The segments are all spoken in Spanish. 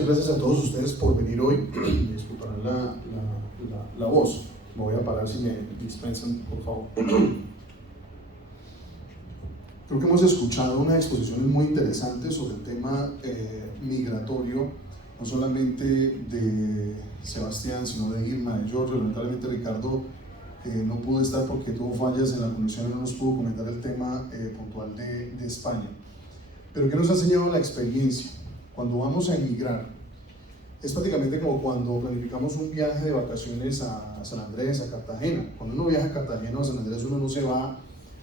Muchas gracias a todos ustedes por venir hoy. Disculparán la voz. Me voy a parar si me dispensan, por favor. Creo que hemos escuchado unas exposiciones muy interesantes sobre el tema migratorio, no solamente de Sebastián, sino de Irma, de Giorgio. Lamentablemente Ricardo no pudo estar porque tuvo fallas en la conexión y no nos pudo comentar el tema puntual de España. Pero ¿qué nos ha enseñado la experiencia? Cuando vamos a emigrar, es prácticamente como cuando planificamos un viaje de vacaciones a San Andrés, a Cartagena. Cuando uno viaja a Cartagena o a San Andrés, uno no se va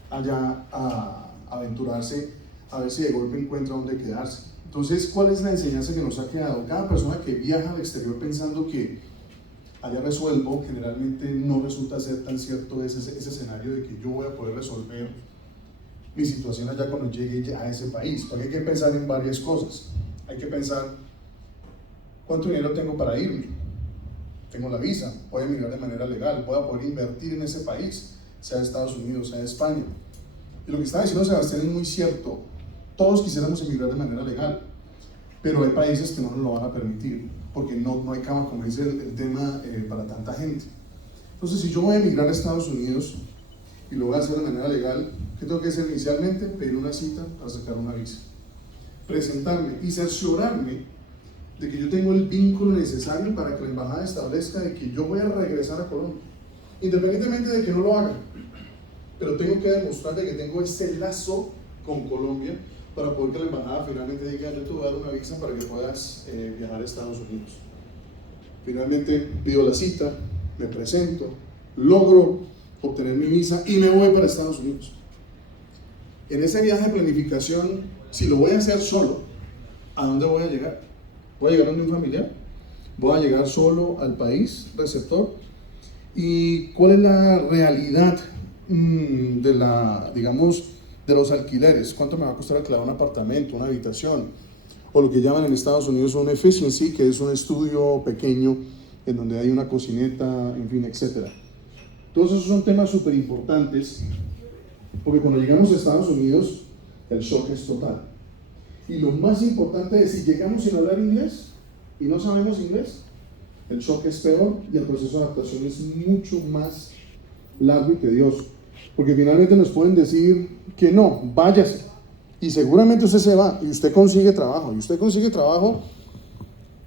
allá a aventurarse a ver si de golpe encuentra dónde quedarse. Entonces, ¿cuál es la enseñanza que nos ha quedado? Cada persona que viaja al exterior pensando que allá resuelvo, generalmente no resulta ser tan cierto ese escenario de que yo voy a poder resolver mi situación allá cuando llegue a ese país. Porque hay que pensar en varias cosas. Hay que pensar, ¿cuánto dinero tengo para irme? Tengo la visa, voy a emigrar de manera legal, voy a poder invertir en ese país, sea Estados Unidos, sea España. Y lo que está diciendo Sebastián es muy cierto. Todos quisiéramos emigrar de manera legal, pero hay países que no nos lo van a permitir, porque no hay cama, como dice el tema, para tanta gente. Entonces, si yo voy a emigrar a Estados Unidos y lo voy a hacer de manera legal, ¿qué tengo que hacer inicialmente? Pedir una cita para sacar una visa, presentarme y cerciorarme de que yo tengo el vínculo necesario para que la embajada establezca de que yo voy a regresar a Colombia, independientemente de que no lo haga, pero tengo que demostrar de que tengo ese lazo con Colombia para poder que la embajada finalmente diga, yo te voy a dar una visa para que puedas viajar a Estados Unidos. Finalmente pido la cita, me presento, logro obtener mi visa y me voy para Estados Unidos. En ese viaje de planificación, si lo voy a hacer solo, ¿a dónde voy a llegar? ¿Voy a llegar donde un familiar? ¿Voy a llegar solo al país receptor? ¿Y cuál es la realidad de los alquileres? ¿Cuánto me va a costar alquilar un apartamento, una habitación? O lo que llaman en Estados Unidos un efficiency, que es un estudio pequeño en donde hay una cocineta, en fin, etc. Todos esos son temas súper importantes, porque cuando llegamos a Estados Unidos, el shock es total. Y lo más importante es, si llegamos sin hablar inglés y no sabemos inglés, el shock es peor y el proceso de adaptación es mucho más largo y tedioso. Porque finalmente nos pueden decir que no, váyase. Y seguramente usted se va y usted consigue trabajo.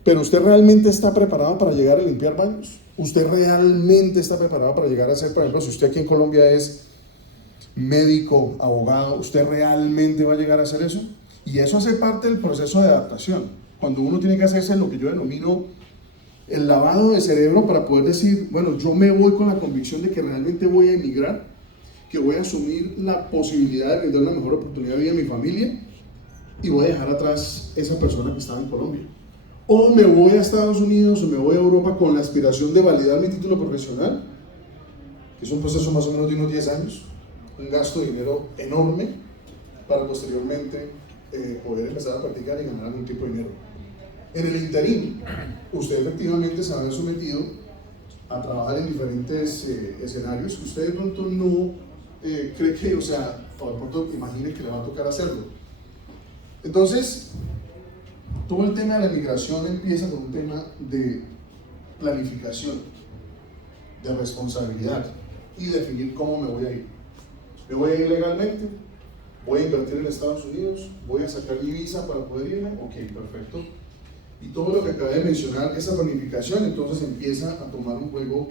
Pero usted realmente está preparado para llegar a limpiar baños. Usted realmente está preparado para llegar a ser, por ejemplo, si usted aquí en Colombia es médico, abogado, ¿usted realmente va a llegar a hacer eso? Y eso hace parte del proceso de adaptación. Cuando uno tiene que hacerse lo que yo denomino el lavado de cerebro para poder decir, bueno, yo me voy con la convicción de que realmente voy a emigrar, que voy a asumir la posibilidad de brindar una mejor oportunidad de vida a mi familia y voy a dejar atrás esa persona que estaba en Colombia. O me voy a Estados Unidos o me voy a Europa con la aspiración de validar mi título profesional, que es un proceso más o menos de unos 10 años, un gasto de dinero enorme para posteriormente poder empezar a practicar y ganar algún tipo de dinero. En el interín, usted efectivamente se va a ver sometido a trabajar en diferentes escenarios que usted de pronto no cree que, o de pronto imagine que le va a tocar hacerlo. Entonces, todo el tema de la migración empieza con un tema de planificación, de responsabilidad y definir cómo me voy a ir. ¿Me voy a ir legalmente? ¿Voy a invertir en Estados Unidos? ¿Voy a sacar mi visa para poder irme? Ok, perfecto. Y todo lo que acabé de mencionar, esa planificación, entonces empieza a tomar un juego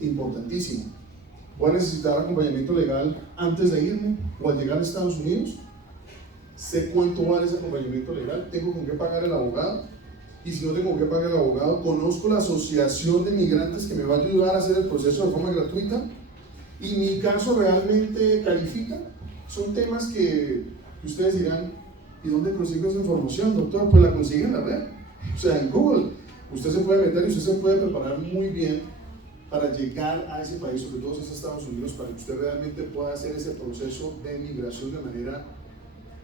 importantísimo. ¿Voy a necesitar acompañamiento legal antes de irme o al llegar a Estados Unidos? ¿Sé cuánto vale ese acompañamiento legal? ¿Tengo con qué pagar el abogado? Y si no tengo con qué pagar el abogado, ¿conozco la asociación de migrantes que me va a ayudar a hacer el proceso de forma gratuita? ¿Y mi caso realmente califica? Son temas que ustedes dirán, ¿y dónde consigo esa información, doctor? Pues la consigue en la red, o sea, en Google. Usted se puede meter y usted se puede preparar muy bien para llegar a ese país, sobre todo si es Estados Unidos, para que usted realmente pueda hacer ese proceso de migración de manera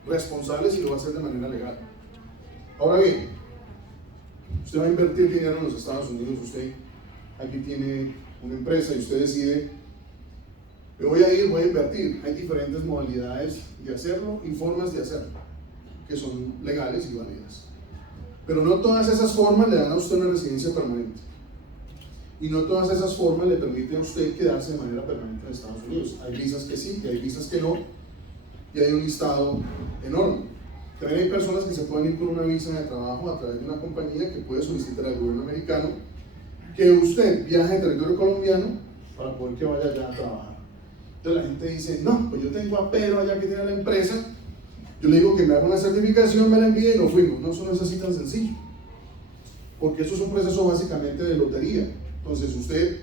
responsable, si lo va a hacer de manera legal. Ahora bien, usted va a invertir dinero en los Estados Unidos, usted aquí tiene una empresa y usted decide, me voy a ir, voy a invertir. Hay diferentes modalidades de hacerlo y formas de hacerlo, que son legales y válidas. Pero no todas esas formas le dan a usted una residencia permanente. Y no todas esas formas le permiten a usted quedarse de manera permanente en Estados Unidos. Hay visas que sí, y hay visas que no, y hay un listado enorme. También hay personas que se pueden ir con una visa de trabajo a través de una compañía que puede solicitar al gobierno americano que usted viaje en territorio colombiano para poder que vaya allá a trabajar. Entonces la gente dice, no, pues yo tengo a Pedro allá que tiene la empresa, yo le digo que me haga una certificación, me la envíe y nos fuimos. No, eso no es así tan sencillo, porque eso es un proceso básicamente de lotería. Entonces usted,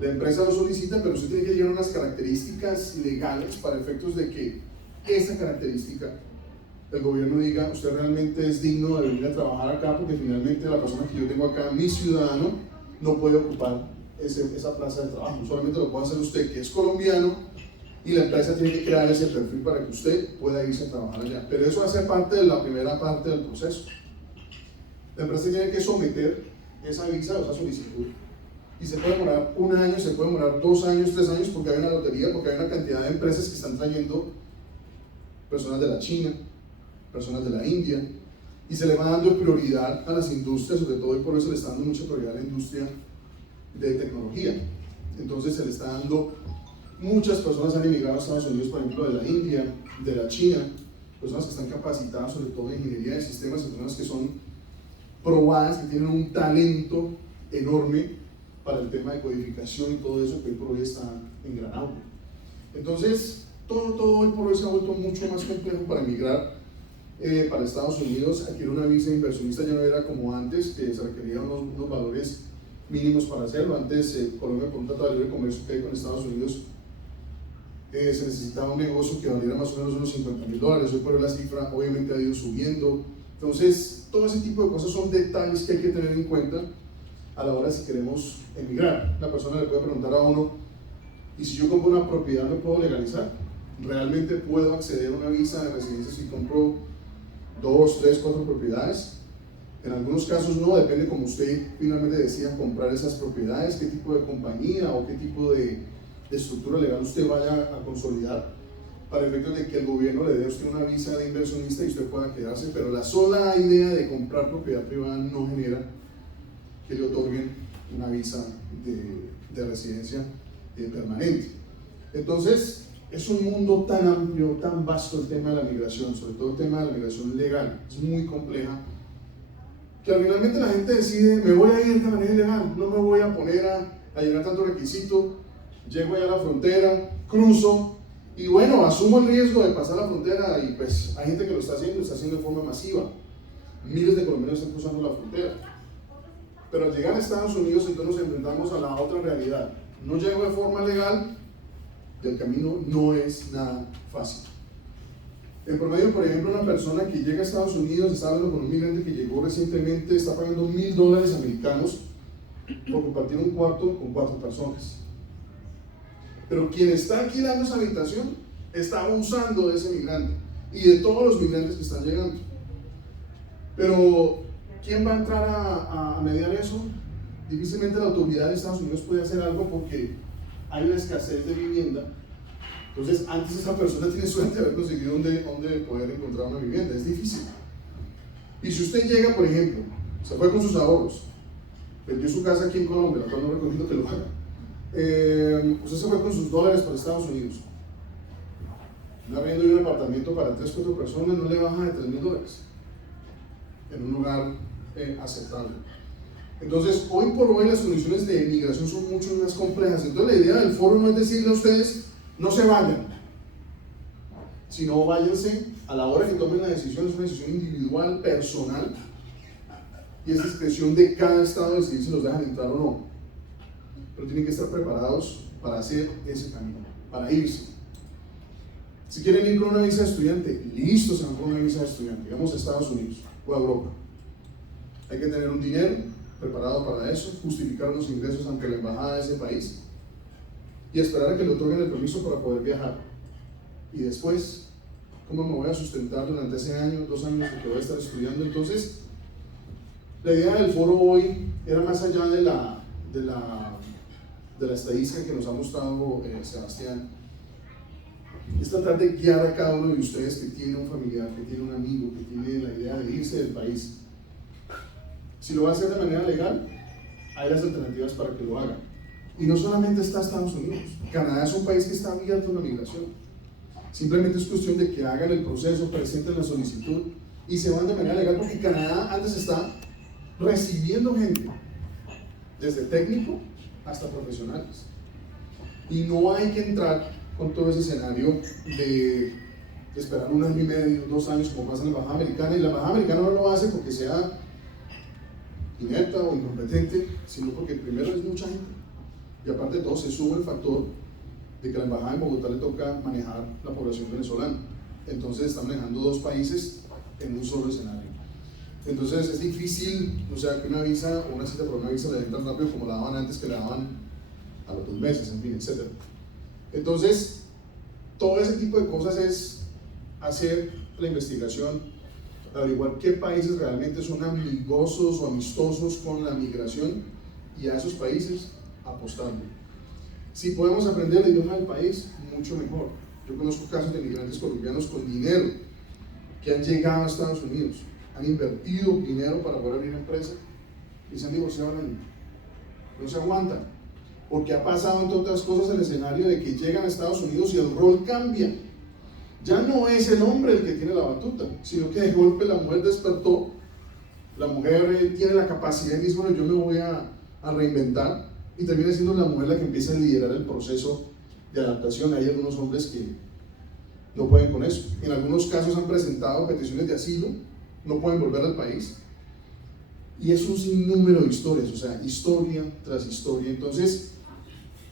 la empresa lo solicita, pero usted tiene que llevar unas características legales para efectos de que esa característica el gobierno diga, usted realmente es digno de venir a trabajar acá, porque finalmente la persona que yo tengo acá, mi ciudadano, no puede ocupar esa plaza de trabajo. Solamente lo puede hacer usted, que es colombiano, y la empresa tiene que crear ese perfil para que usted pueda irse a trabajar allá. Pero eso hace parte de la primera parte del proceso. La empresa tiene que someter esa visa o esa solicitud, y se puede demorar 1 año, se puede demorar 2 años, 3 años, porque hay una lotería, porque hay una cantidad de empresas que están trayendo personas de la China, personas de la India, y se le va dando prioridad a las industrias, sobre todo, y por eso le está dando mucha prioridad a la industria de tecnología. Entonces se le está dando, muchas personas han emigrado a Estados Unidos, por ejemplo, de la India, de la China, personas que están capacitadas sobre todo en ingeniería de sistemas, personas que son probadas, que tienen un talento enorme para el tema de codificación y todo eso, que hoy por hoy está en gran auge. Entonces, todo hoy por hoy se ha vuelto mucho más complejo para emigrar para Estados Unidos. Adquirir una visa de inversionista ya no era como antes, que se requerían unos valores mínimos para hacerlo. Antes, Colombia, por un tratado de libre comercio que hay con Estados Unidos, se necesitaba un negocio que valiera más o menos unos $50,000. Hoy por hoy la cifra obviamente ha ido subiendo. Entonces, todo ese tipo de cosas son detalles que hay que tener en cuenta a la hora si queremos emigrar. La persona le puede preguntar a uno, ¿y si yo compro una propiedad me puedo legalizar? ¿Realmente puedo acceder a una visa de residencia si compro 2, 3, 4 propiedades? En algunos casos no, depende como usted finalmente decida comprar esas propiedades, qué tipo de compañía o qué tipo de estructura legal usted vaya a consolidar para efectos de que el gobierno le dé a usted una visa de inversionista y usted pueda quedarse, pero la sola idea de comprar propiedad privada no genera que le otorguen una visa de residencia permanente. Entonces, es un mundo tan amplio, tan vasto el tema de la migración, sobre todo el tema de la migración legal, es muy compleja, que finalmente la gente decide, me voy a ir de manera ilegal, no me voy a poner a llenar tanto requisito, llego allá a la frontera, cruzo, y bueno, asumo el riesgo de pasar la frontera, y pues hay gente que lo está haciendo de forma masiva, miles de colombianos están cruzando la frontera, pero al llegar a Estados Unidos entonces nos enfrentamos a la otra realidad, no llego de forma legal, y el camino no es nada fácil. En promedio, por ejemplo, una persona que llega a Estados Unidos, está hablando con un migrante que llegó recientemente, está pagando $1,000 americanos por compartir un cuarto con 4 personas. Pero quien está alquilando esa habitación está abusando de ese migrante y de todos los migrantes que están llegando. Pero, ¿quién va a entrar a mediar eso? Difícilmente la autoridad de Estados Unidos puede hacer algo porque hay una escasez de vivienda. Entonces, antes esa persona tiene suerte de haber conseguido dónde poder encontrar una vivienda. Es difícil. Y si usted llega, por ejemplo, se fue con sus ahorros, vendió su casa aquí en Colombia, la cual no recomiendo que lo haga, usted se fue con sus dólares para Estados Unidos, un arriendo de un apartamento para 3 o 4 personas no le baja de $3,000 en un lugar aceptable. Entonces, hoy por hoy las condiciones de migración son mucho más complejas. Entonces, la idea del foro no es decirle a ustedes, no se vayan, sino váyanse a la hora que tomen la decisión. Es una decisión individual, personal, y es discreción de cada estado decidir si los dejan entrar o no. Pero tienen que estar preparados para hacer ese camino, para irse. Si quieren ir con una visa de estudiante, listo, se van con una visa de estudiante, digamos a Estados Unidos o a Europa. Hay que tener un dinero preparado para eso, justificar unos ingresos ante la embajada de ese país y esperar a que le otorguen el permiso para poder viajar. Y después, ¿cómo me voy a sustentar durante ese año, 2 años que voy a estar estudiando? Entonces, la idea del foro hoy era más allá de la estadística que nos ha mostrado Sebastián, es tratar de guiar a cada uno de ustedes que tiene un familiar, que tiene un amigo, que tiene la idea de irse del país, Si lo va a hacer de manera legal, hay las alternativas para que lo haga. Y no solamente está Estados Unidos, Canadá es un país que está abierto a la migración. Simplemente es cuestión de que hagan el proceso, presenten la solicitud y se van de manera legal, porque Canadá antes está recibiendo gente, desde técnico hasta profesionales. Y no hay que entrar con todo ese escenario de esperar 1 año y medio, 2 años, como pasa en la embajada americana. Y la embajada americana no lo hace porque sea inepta o incompetente, sino porque primero es mucha gente. Y aparte de todo, se sube el factor de que la embajada en Bogotá le toca manejar la población venezolana. Entonces está manejando 2 países en un solo escenario. Entonces es difícil, o sea, que una visa o una cita por una visa le den tan rápido como la daban antes, que la daban a los 2 meses, en fin, etc. Entonces, todo ese tipo de cosas es hacer la investigación, averiguar qué países realmente son amigosos o amistosos con la migración y a esos países apostando. Si podemos aprender el idioma del país, mucho mejor. Yo conozco casos de migrantes colombianos con dinero que han llegado a Estados Unidos, han invertido dinero para poder abrir empresas y se han divorciado al año. No se aguantan, porque ha pasado, entre otras cosas, el escenario de que llegan a Estados Unidos y el rol cambia. Ya no es el hombre el que tiene la batuta, sino que de golpe la mujer despertó, la mujer tiene la capacidad y dice, bueno, yo me voy a reinventar, y termina siendo la mujer la que empieza a liderar el proceso de adaptación. Hay algunos hombres que no pueden con eso. En algunos casos han presentado peticiones de asilo, no pueden volver al país. Y es un sinnúmero de historias, o sea, historia tras historia. Entonces,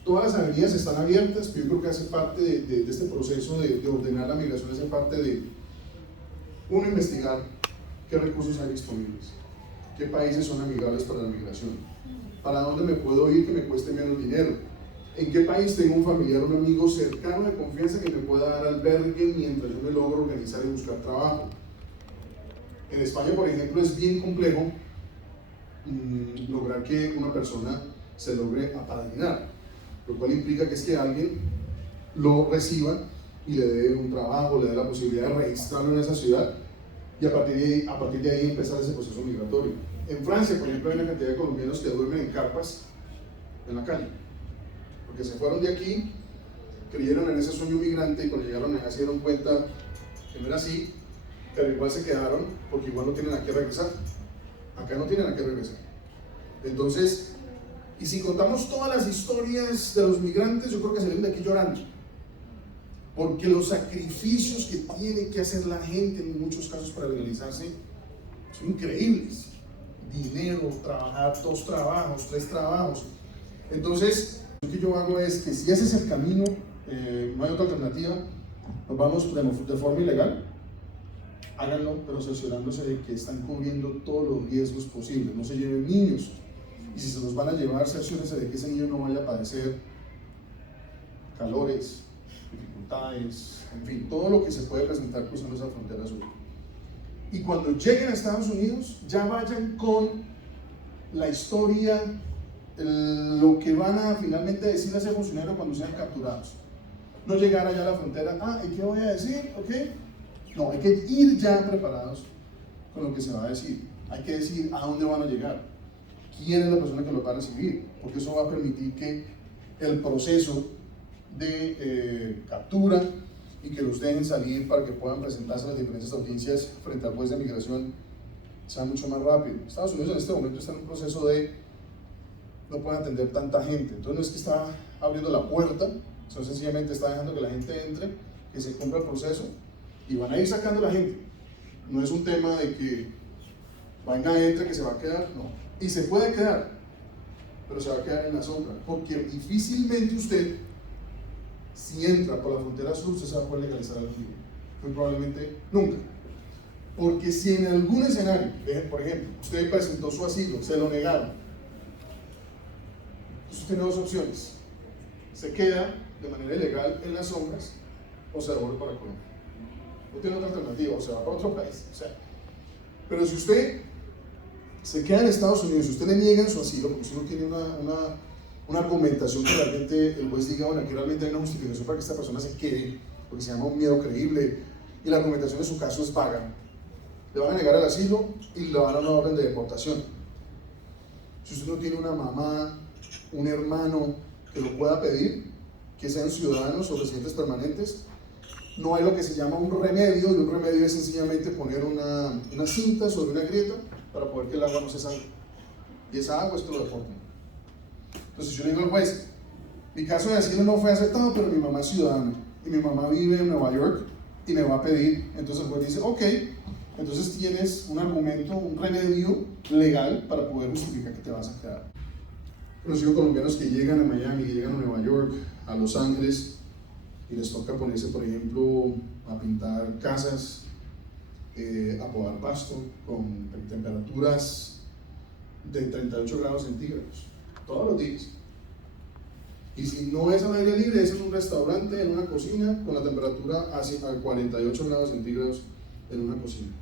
todas las avenidas están abiertas, pero yo creo que hace parte de este proceso de ordenar la migración, hace parte de, uno, investigar qué recursos hay disponibles, qué países son amigables para la migración, para dónde me puedo ir que me cueste menos dinero, en qué país tengo un familiar o un amigo cercano de confianza que me pueda dar albergue mientras yo me logro organizar y buscar trabajo. En España, por ejemplo, es bien complejo lograr que una persona se logre apadrinar, lo cual implica que es que alguien lo reciba y le dé un trabajo, le dé la posibilidad de registrarlo en esa ciudad y a partir de ahí empezar ese proceso migratorio. En Francia, por ejemplo, hay una cantidad de colombianos que duermen en carpas en la calle, porque se fueron de aquí, creyeron en ese sueño migrante y cuando llegaron allá se dieron cuenta que no era así, pero igual se quedaron porque igual no tienen a qué regresar. Acá no tienen a qué regresar. Entonces, y si contamos todas las historias de los migrantes, yo creo que salen de aquí llorando, porque los sacrificios que tiene que hacer la gente en muchos casos para legalizarse son increíbles. Dinero, trabajar 2 trabajos, 3 trabajos. Entonces, lo que yo hago es que si ese es el camino, no hay otra alternativa, nos vamos de forma ilegal, háganlo, pero cerciorándose de que están cubriendo todos los riesgos posibles, no se lleven niños, y si se los van a llevar, cerciórense de que ese niño no vaya a padecer calores, dificultades, en fin, todo lo que se puede presentar cruzando esa frontera sur. Y cuando lleguen a Estados Unidos, ya vayan con la historia, lo que van a finalmente decir a ese funcionario cuando sean capturados. No llegar allá a la frontera, ¿y qué voy a decir? ¿Okay? No, hay que ir ya preparados con lo que se va a decir. Hay que decir a dónde van a llegar, quién es la persona que los va a recibir, porque eso va a permitir que el proceso de captura y que los dejen salir para que puedan presentarse a las diferentes audiencias frente al juez de migración sea mucho más rápido. Estados Unidos en este momento está en un proceso de no puede atender tanta gente, entonces no es que está abriendo la puerta, sino sencillamente está dejando que la gente entre, que se cumpla el proceso y van a ir sacando a la gente. No es un tema de que venga, entre, que se va a quedar, no. Y se puede quedar, pero se va a quedar en la sombra, porque difícilmente usted, si entra por la frontera sur, usted se va a poder legalizar al libre. Muy probablemente nunca. Porque si en algún escenario, por ejemplo, usted presentó su asilo, se lo negaron, usted tiene 2 opciones: se queda de manera ilegal en las sombras o se devuelve para Colombia. No tiene otra alternativa, o se va para otro país. O sea, pero si usted se queda en Estados Unidos, si usted le niegan su asilo, porque usted no tiene una argumentación que realmente el juez diga, bueno, aquí realmente hay una justificación para que esta persona se quede, porque se llama un miedo creíble, y la argumentación de su caso es vaga, le van a negar el asilo y le van a dar una orden de deportación. si usted no tiene una mamá, un hermano que lo pueda pedir, que sean ciudadanos o residentes permanentes, no hay lo que se llama un remedio, y un remedio es sencillamente poner una cinta sobre una grieta para poder que el agua no se salga. Y esa agua es que lo deportan. Entonces yo le digo al juez, mi caso de asilo no fue aceptado, pero mi mamá es ciudadana y mi mamá vive en Nueva York y me va a pedir. Entonces el juez dice, ok, entonces tienes un argumento, un remedio legal para poder justificar que te vas a quedar. He conocido colombianos que llegan a Miami, que llegan a Nueva York, a Los Ángeles, y les toca ponerse, por ejemplo, a pintar casas, a podar pasto con temperaturas de 38 grados centígrados, todos los días. Y si no es al aire libre, es en un restaurante, en una cocina, con la temperatura a 48 grados centígrados en una cocina.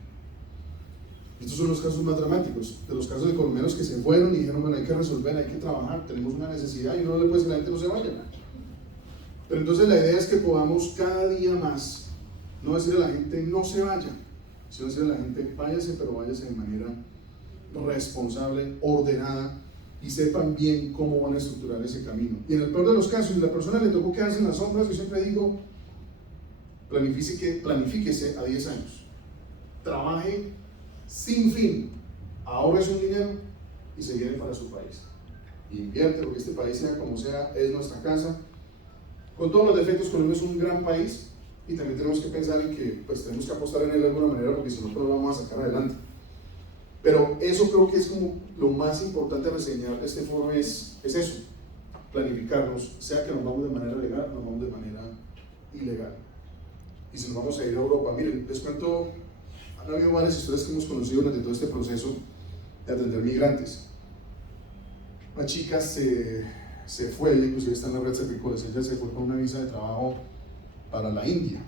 Estos son los casos más dramáticos, de los casos de colombianos que se fueron y dijeron, bueno, hay que resolver, hay que trabajar, tenemos una necesidad, y no le puede decir a la gente no se vaya. Pero entonces la idea es que podamos cada día más, no decirle a la gente no se vaya, sino decirle a la gente váyase, pero váyase de manera responsable, ordenada, y sepan bien cómo van a estructurar ese camino. Y en el peor de los casos, si a la persona le tocó quedarse en las sombras, yo siempre digo, planifíquese a 10 años, trabaje sin fin, ahorre su dinero y se viene para su país. Y invierte, porque este país, sea como sea, es nuestra casa. Con todos los defectos, Colombia es un gran país y también tenemos que pensar en que pues, tenemos que apostar en él de alguna manera, porque si no, no lo vamos a sacar adelante. Pero eso creo que es como lo más importante a reseñar de este foro, es eso, planificarnos, sea que nos vamos de manera legal o nos vamos de manera ilegal. Y si nos vamos a ir a Europa, miren, les cuento, han habido varias historias que hemos conocido durante todo este proceso de atender migrantes. Una chica se fue, ella inclusive está en la red Cerricoles, ella se fue con una visa de trabajo para la India.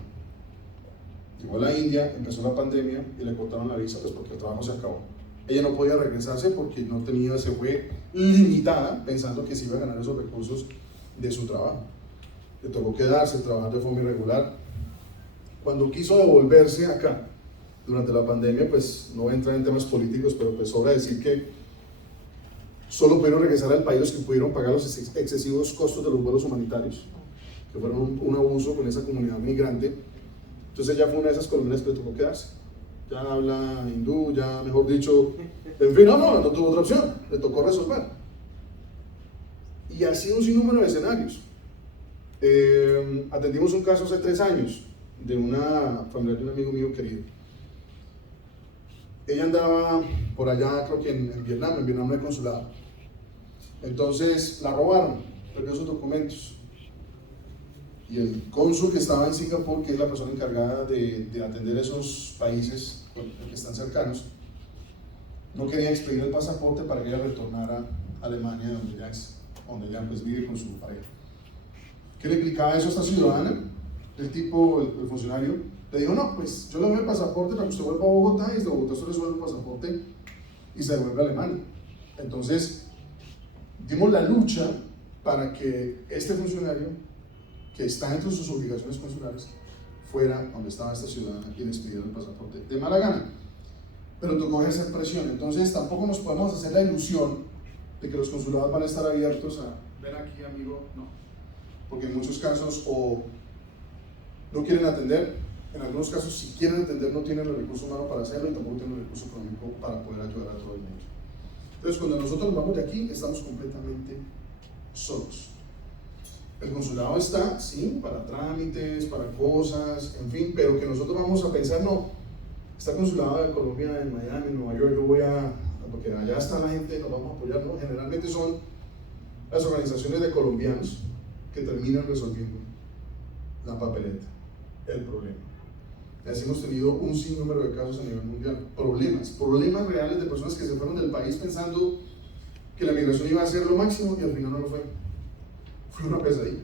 Llegó a la India, empezó la pandemia y le cortaron la visa pues porque el trabajo se acabó. Ella no podía regresarse porque no tenía, se fue limitada pensando que se iba a ganar esos recursos de su trabajo. Le tocó quedarse, trabajar de forma irregular. Cuando quiso devolverse acá, durante la pandemia, pues no voy a entrar en temas políticos, pero pues sobra decir que solo pudieron regresar al país los que pudieron pagar los excesivos costos de los vuelos humanitarios, que fueron un abuso con esa comunidad migrante. Entonces ella fue una de esas colombianas que le tocó quedarse. Ya habla hindú, ya mejor dicho, en fin, no tuvo otra opción, le tocó resolver. Y así un sinnúmero de escenarios. Atendimos un caso hace 3 años de una familiar de un amigo mío querido. Ella andaba por allá, creo que en Vietnam no hay consulado. Entonces la robaron, perdió sus documentos. Y el cónsul que estaba en Singapur, que es la persona encargada de atender esos países que están cercanos, no quería expedir el pasaporte para que ella retornara a Alemania, donde ella pues vive con su pareja. ¿Qué le implicaba eso a esta ciudadana? El tipo, el funcionario, le dijo, no, pues yo le doy el pasaporte para que usted vuelva a Bogotá, y desde Bogotá usted resuelve el pasaporte y se devuelve a Alemania. Entonces, dimos la lucha para que este funcionario, que está dentro de sus obligaciones consulares, fuera donde estaba esta ciudadana y les pidiera el pasaporte de mala gana. Pero tocó ejercer presión. Entonces tampoco nos podemos hacer la ilusión de que los consulados van a estar abiertos a ven aquí amigo, no, porque en muchos casos o no quieren atender, en algunos casos si quieren atender no tienen el recurso humano para hacerlo y tampoco tienen el recurso económico para poder ayudar a todo el mundo. Entonces cuando nosotros vamos de aquí estamos completamente solos. El consulado está, sí, para trámites, para cosas, en fin, pero que nosotros vamos a pensar, no, está consulado de Colombia, en Miami, en Nueva York, yo voy a, porque allá está la gente, nos vamos a apoyar, no, generalmente son las organizaciones de colombianos que terminan resolviendo la papeleta, el problema. Y así hemos tenido un sinnúmero de casos a nivel mundial, problemas reales de personas que se fueron del país pensando que la migración iba a ser lo máximo y al final no lo fue. Fue una pesadilla.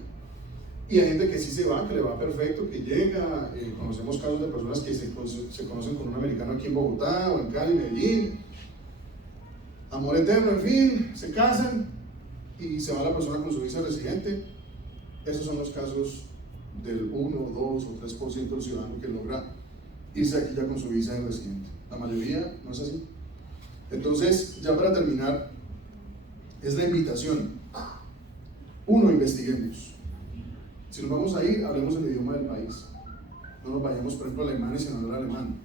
Y hay gente que sí se va, que le va perfecto, que llega. Conocemos casos de personas que se conocen con un americano aquí en Bogotá o en Cali, Medellín. Amor eterno, en fin, se casan y se va la persona con su visa residente. Esos son los casos del 1, 2 o 3% del ciudadano que logra irse aquí ya con su visa de residente. La mayoría no es así. Entonces, ya para terminar, es la invitación. Uno, investiguemos. Si nos vamos a ir, hablemos el idioma del país. No nos vayamos, por ejemplo, a Alemania sin hablar alemán.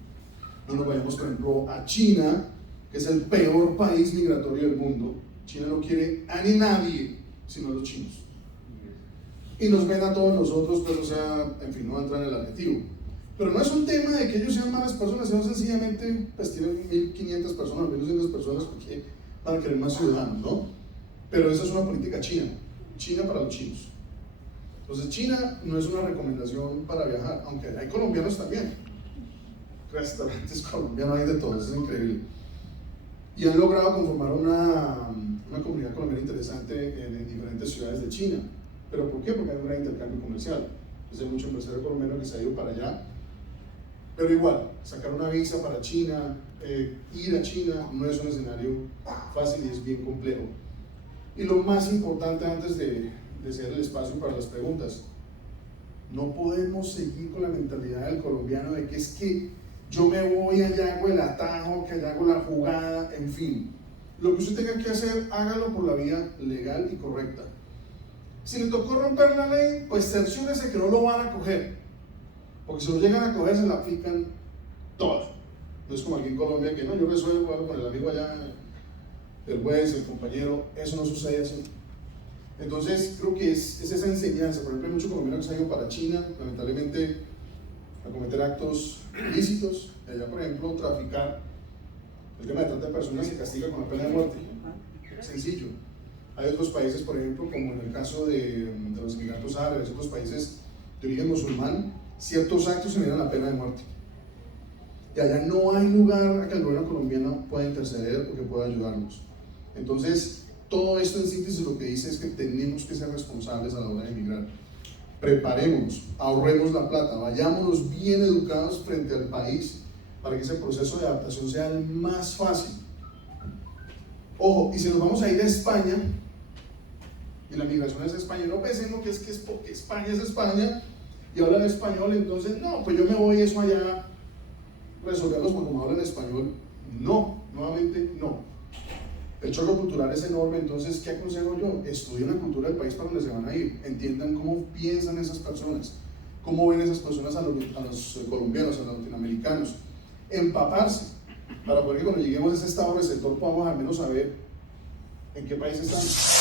No nos vayamos, por ejemplo, a China, que es el peor país migratorio del mundo. China no quiere a ni nadie, sino a los chinos. Y nos ven a todos nosotros, pues, o sea, en fin, no va a entrar en el adjetivo. Pero no es un tema de que ellos sean malas personas, sino sencillamente, pues tienen 1.500 personas, 1.200 personas, porque van a querer más ciudadanos, ¿no? Pero esa es una política china, China para los chinos. Entonces, China no es una recomendación para viajar, aunque hay colombianos también. Restaurantes colombianos hay de todos, es increíble. Y han logrado conformar una comunidad colombiana interesante en diferentes ciudades de China. ¿Pero por qué? Porque hay un gran intercambio comercial. Hay mucho empresario colombiano que se ha ido para allá. Pero igual, sacar una visa para China, ir a China, no es un escenario fácil y es bien complejo. Y lo más importante antes de hacer el espacio para las preguntas, no podemos seguir con la mentalidad del colombiano de que es que yo me voy, allá hago el atajo, que allá hago la jugada, en fin. Lo que usted tenga que hacer, hágalo por la vía legal y correcta. Si le tocó romper la ley, pues cerciórese que no lo van a coger, porque si lo llegan a coger se la aplican todas. No es como aquí en Colombia que no, yo resuelvo algo con el amigo allá, el juez, el compañero, eso no sucede así. Entonces creo que es esa enseñanza. Por ejemplo, hay muchos colombianos que se han ido para China, lamentablemente, a cometer actos ilícitos. Allá, por ejemplo, traficar, el tema de trata de personas se castiga con la pena de muerte. Sencillo. Hay otros países, por ejemplo, como en el caso de los Emiratos Árabes, otros países de origen musulmán, ciertos actos se miran la pena de muerte. Y allá no hay lugar a que el gobierno colombiano pueda interceder o que pueda ayudarnos. Entonces, todo esto en síntesis lo que dice es que tenemos que ser responsables a la hora de emigrar. Preparémonos, ahorremos la plata, vayámonos bien educados frente al país para que ese proceso de adaptación sea el más fácil. Ojo, y si nos vamos a ir a España, y la migración es a España, no pensemos que es porque España es España y hablan español, entonces no, pues yo me voy eso allá, resolverlos cuando me hablan español. No, nuevamente no. El choque cultural es enorme, entonces ¿qué aconsejo yo? Estudien la cultura del país para donde se van a ir, entiendan cómo piensan esas personas, cómo ven esas personas a los colombianos, a los latinoamericanos, empaparse, para poder que cuando lleguemos a ese estado receptor podamos al menos saber en qué país estamos.